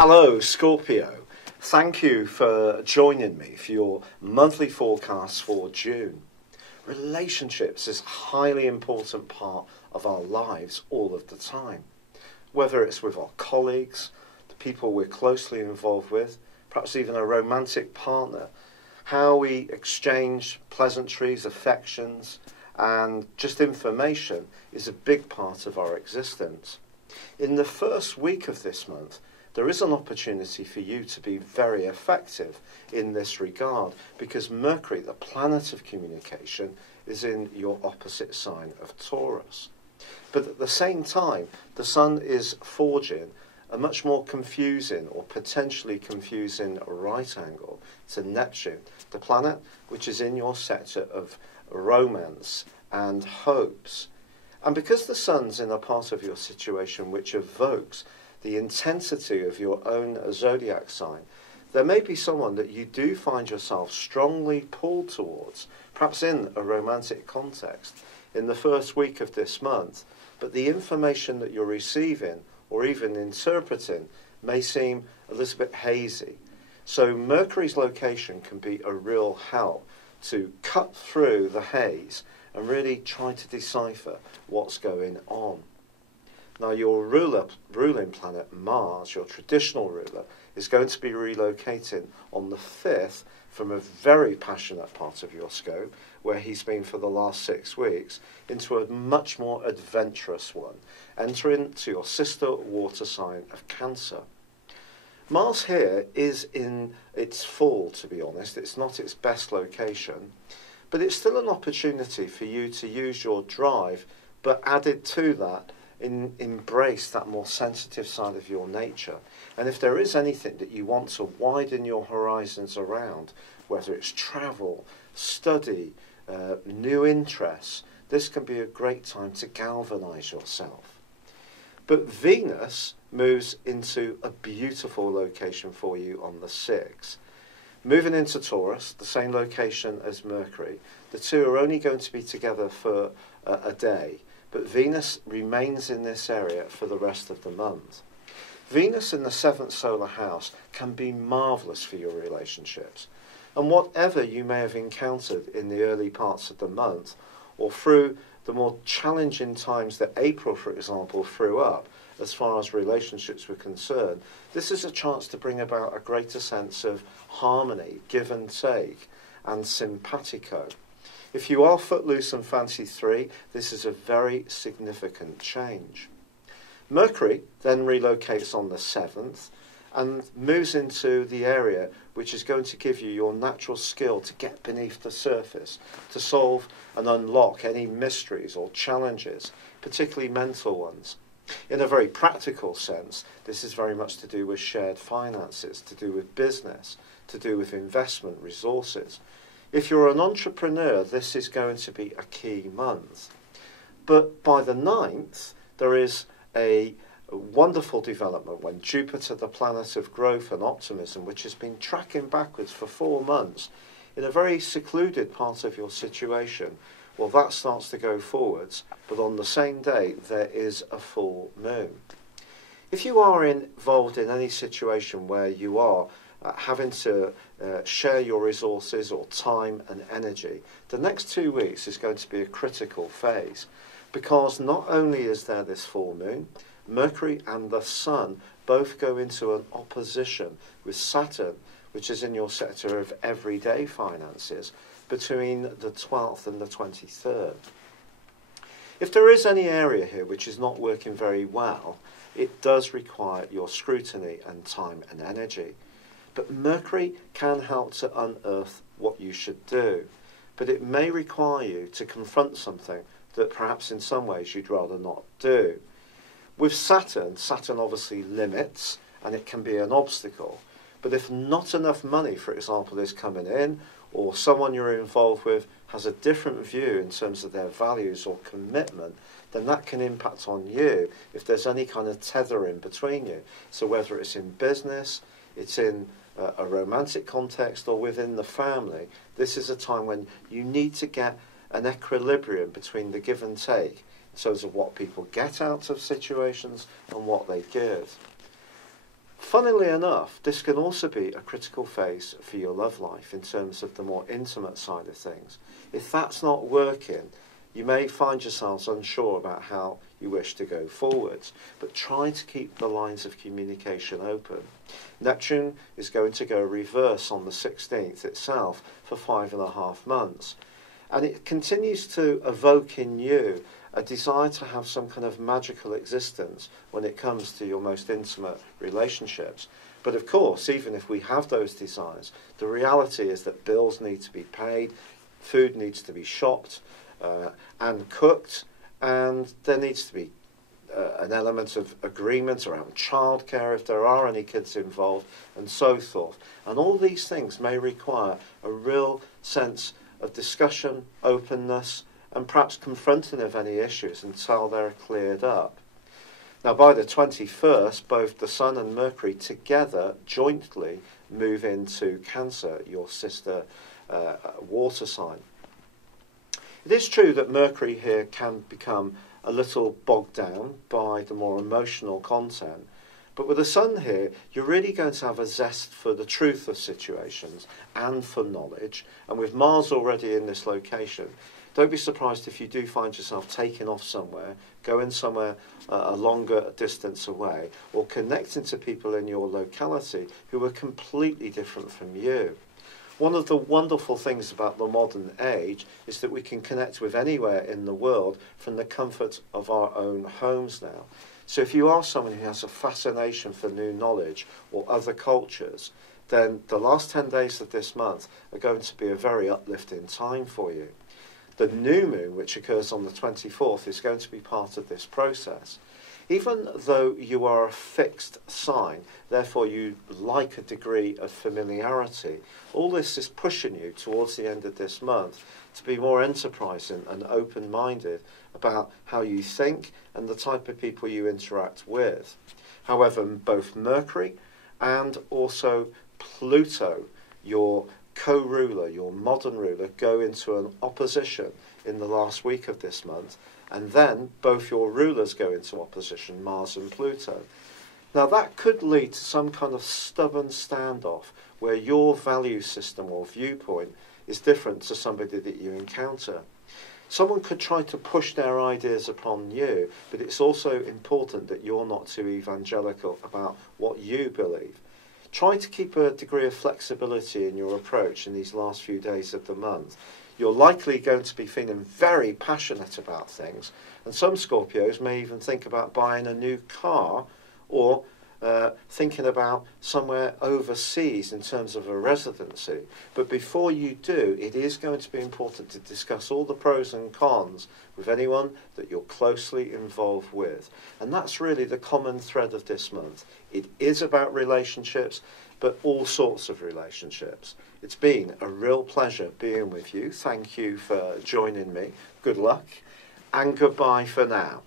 Hello, Scorpio. Thank you for joining me for your monthly forecast for June. Relationships is a highly important part of our lives all of the time. Whether it's with our colleagues, the people we're closely involved with, perhaps even a romantic partner, how we exchange pleasantries, affections, and just information is a big part of our existence. In the first week of this month, there is an opportunity for you to be very effective in this regard because Mercury, the planet of communication, is in your opposite sign of Taurus. But at the same time, the Sun is forging a much more confusing or potentially confusing right angle to Neptune, the planet which is in your sector of romance and hopes. And because the Sun's in a part of your situation which evokes the intensity of your own zodiac sign, there may be someone that you do find yourself strongly pulled towards, perhaps in a romantic context, in the first week of this month, but the information that you're receiving or even interpreting may seem a little bit hazy. So Mercury's location can be a real help to cut through the haze and really try to decipher what's going on. Now, your ruling planet, Mars, your traditional ruler, is going to be relocating on the 5th from a very passionate part of your scope, where he's been for the last 6 weeks, into a much more adventurous one, entering to your sister water sign of Cancer. Mars here is in its fall, to be honest. It's not its best location, but it's still an opportunity for you to use your drive, but added to that, embrace that more sensitive side of your nature. And if there is anything that you want to widen your horizons around, whether it's travel, study, new interests, this can be a great time to galvanize yourself. But Venus moves into a beautiful location for you on the 6th. Moving into Taurus, the same location as Mercury, the two are only going to be together for a day. But Venus remains in this area for the rest of the month. Venus in the 7th solar house can be marvellous for your relationships. And whatever you may have encountered in the early parts of the month, or through the more challenging times that April, for example, threw up, as far as relationships were concerned, this is a chance to bring about a greater sense of harmony, give and take, and simpatico. If you are footloose and fancy free, this is a very significant change. Mercury then relocates on the 7th and moves into the area which is going to give you your natural skill to get beneath the surface, to solve and unlock any mysteries or challenges, particularly mental ones. In a very practical sense, this is very much to do with shared finances, to do with business, to do with investment resources. If you're an entrepreneur, this is going to be a key month. But by the 9th, there is a wonderful development when Jupiter, the planet of growth and optimism, which has been tracking backwards for 4 months, in a very secluded part of your situation, well, that starts to go forwards, but on the same day, there is a full moon. If you are involved in any situation where you are having to share your resources or time and energy, the next 2 weeks is going to be a critical phase because not only is there this full moon, Mercury and the Sun both go into an opposition with Saturn, which is in your sector of everyday finances, between the 12th and the 23rd. If there is any area here which is not working very well, it does require your scrutiny and time and energy. But Mercury can help to unearth what you should do, but it may require you to confront something that perhaps in some ways you'd rather not do. With Saturn obviously limits, and it can be an obstacle. But if not enough money, for example, is coming in, or someone you're involved with has a different view in terms of their values or commitment, then that can impact on you if there's any kind of tethering between you. So whether it's in business, it's in a romantic context or within the family, this is a time when you need to get an equilibrium between the give and take in terms of what people get out of situations and what they give. Funnily enough, this can also be a critical phase for your love life in terms of the more intimate side of things. If that's not working, you may find yourselves unsure about how you wish to go forwards, but try to keep the lines of communication open. Neptune is going to go reverse on the 16th itself for 5.5 months, and it continues to evoke in you a desire to have some kind of magical existence when it comes to your most intimate relationships. But of course, even if we have those desires, the reality is that bills need to be paid, food needs to be shopped and cooked, and there needs to be an element of agreement around childcare if there are any kids involved, and so forth. And all these things may require a real sense of discussion, openness, and perhaps confronting of any issues until they're cleared up. Now, by the 21st, both the Sun and Mercury together jointly move into Cancer, your sister water sign. It is true that Mercury here can become a little bogged down by the more emotional content, but with the Sun here, you're really going to have a zest for the truth of situations and for knowledge, and with Mars already in this location, don't be surprised if you do find yourself taking off somewhere, going somewhere a longer distance away, or connecting to people in your locality who are completely different from you. One of the wonderful things about the modern age is that we can connect with anywhere in the world from the comfort of our own homes now. So if you are someone who has a fascination for new knowledge or other cultures, then the last 10 days of this month are going to be a very uplifting time for you. The new moon, which occurs on the 24th, is going to be part of this process. Even though you are a fixed sign, therefore you like a degree of familiarity, all this is pushing you towards the end of this month to be more enterprising and open-minded about how you think and the type of people you interact with. However, both Mercury and also Pluto, your co-ruler, your modern ruler, go into an opposition in the last week of this month, and then both your rulers go into opposition, Mars and Pluto. Now that could lead to some kind of stubborn standoff where your value system or viewpoint is different to somebody that you encounter. Someone could try to push their ideas upon you, but it's also important that you're not too evangelical about what you believe. Try to keep a degree of flexibility in your approach in these last few days of the month. You're likely going to be feeling very passionate about things, and some Scorpios may even think about buying a new car or thinking about somewhere overseas in terms of a residency. But before you do, it is going to be important to discuss all the pros and cons with anyone that you're closely involved with. And that's really the common thread of this month. It is about relationships, but all sorts of relationships. It's been a real pleasure being with you. Thank you for joining me. Good luck, and goodbye for now.